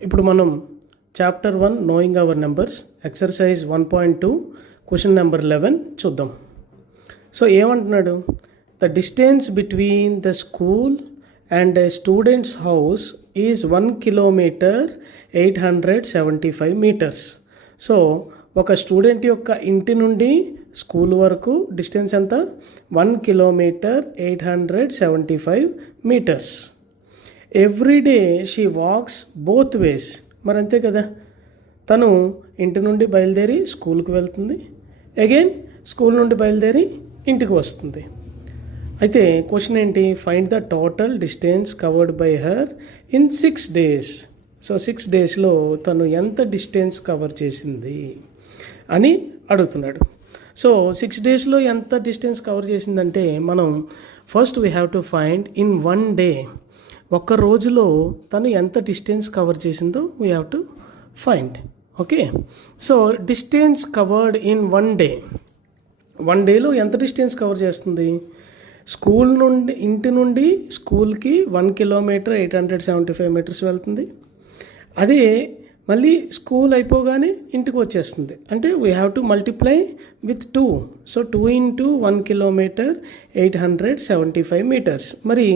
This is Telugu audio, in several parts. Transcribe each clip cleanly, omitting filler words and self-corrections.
ఇప్పుడు మనం chapter 1 knowing our numbers exercise 1.2 question number 11 చూద్దాం. సో ఏమంటున్నాడు, the distance between the school and a student's house is 1 kilometre 875 metres. So ఒక స్టూడెంట్ యొక్క ఇంటి నుండి స్కూల్ వరకు డిస్టెన్స్ ఎంత? 1 kilometre 875 metres. Every day she walks both ways. మరి అంతే కదా, తను ఇంటి నుండి బయలుదేరి స్కూల్కి వెళ్తుంది, అగైన్ స్కూల్ నుండి బయలుదేరి ఇంటికి వస్తుంది. అయితే క్వశ్చన్ ఏంటి? Find the total distance covered by her in 6 days. So 6 daysలో తను ఎంత డిస్టెన్స్ కవర్ చేసింది అని అడుగుతున్నాడు. సో 6 daysలో ఎంత డిస్టెన్స్ కవర్ చేసిందంటే మనం first we have to find in 1 day. ఒక్క రోజులో తను ఎంత డిస్టెన్స్ కవర్ చేసిందో we have to find. Okay, so distance covered in 1 day. 1 dayలో ఎంత డిస్టెన్స్ కవర్ చేస్తుంది? స్కూల్ నుండి, ఇంటి నుండి స్కూల్కి 1 కిలోమీటర్ 875 మీటర్స్ వెళ్తుంది. అదే మళ్ళీ స్కూల్ అయిపోగానే ఇంటికి వచ్చేస్తుంది. అంటే we have to multiply with 2. So 2 into 1 kilometre 875 metres. మరి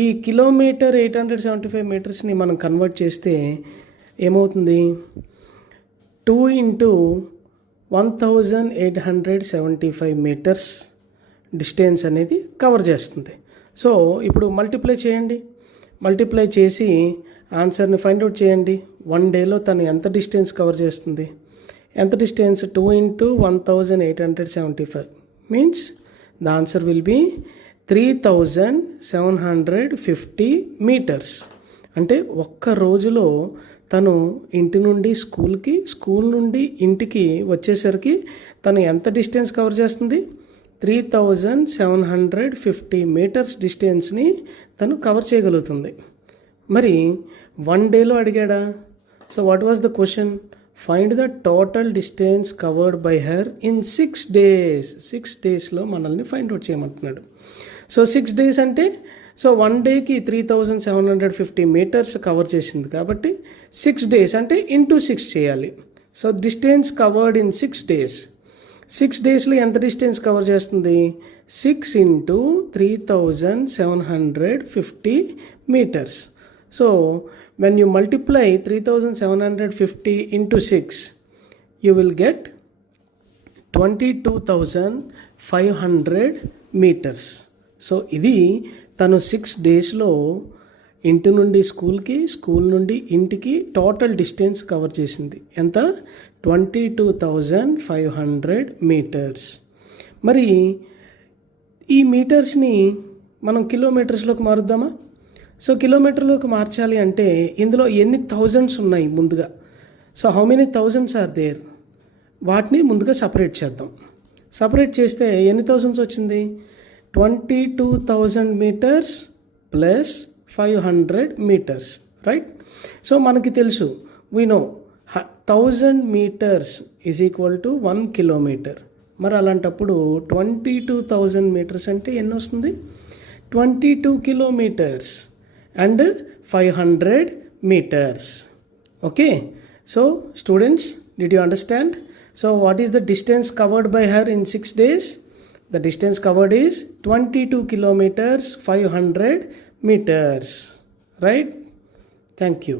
ఈ కిలోమీటర్ 875 మీటర్స్ని మనం కన్వర్ట్ చేస్తే ఏమవుతుంది? 2 into 1875 మీటర్స్ డిస్టెన్స్ అనేది కవర్ చేస్తుంది. సో ఇప్పుడు మల్టిప్లై చేయండి, మల్టిప్లై చేసి ఆన్సర్ని ఫైండ్ అవుట్ చేయండి. 1 dayలో తను ఎంత డిస్టెన్స్ కవర్ చేస్తుంది? ఎంత distance? 2 into 1875 means the answer will be 3750 metres. అంటే ఒక్క రోజులో తను ఇంటి నుండి స్కూల్కి, స్కూల్ నుండి ఇంటికి వచ్చేసరికి తను ఎంత డిస్టెన్స్ కవర్ చేస్తుంది? 3750 మీటర్స్ డిస్టెన్స్ని తను కవర్ చేయగలుగుతుంది. మరి 1 dayలో అడిగాడా? So what was the question? Find the total distance covered by her in 6 days. 6 daysలో మనల్ని ఫైండ్ అవుట్ చేయమంటున్నాడు. సో 6 days అంటే సో 1 dayకి 3750 మీటర్స్ కవర్ చేసింది కాబట్టి 6 days అంటే ఇంటూ 6 చేయాలి. So distance covered in 6 days. 6 daysలో ఎంత డిస్టెన్స్ కవర్ చేస్తుంది? 6 into 3750 metres. So when you multiply 3750 into 6, you will get 22,500 meters. So ఇది తను 6 daysలో ఇంటి నుండి స్కూల్కి, స్కూల్ నుండి ఇంటికి టోటల్ డిస్టెన్స్ కవర్ చేసింది. ఎంత? 22,500 మీటర్స్. మరి ఈ మీటర్స్ని మనం కిలోమీటర్స్లోకి మారుద్దామా? సో కిలోమీటర్లోకి మార్చాలి అంటే ఇందులో ఎన్ని థౌజండ్స్ ఉన్నాయి ముందుగా? So how many thousands are there? వాటిని ముందుగా సపరేట్ చేద్దాం. సపరేట్ చేస్తే ఎన్ని థౌజండ్స్ వచ్చింది? 22,000 metres plus 500 metres, right? So మనకి తెలుసు, we know 1000 metres is equal to 1 kilometre. మరి అలాంటప్పుడు 22,000 మీటర్స్ అంటే ఎన్ని వస్తుంది? 22 kilometres and 500 meters. Okay, so students, did you understand? So what is the distance covered by her in 6 days? The distance covered is 22 kilometers 500 meters, right? Thank you.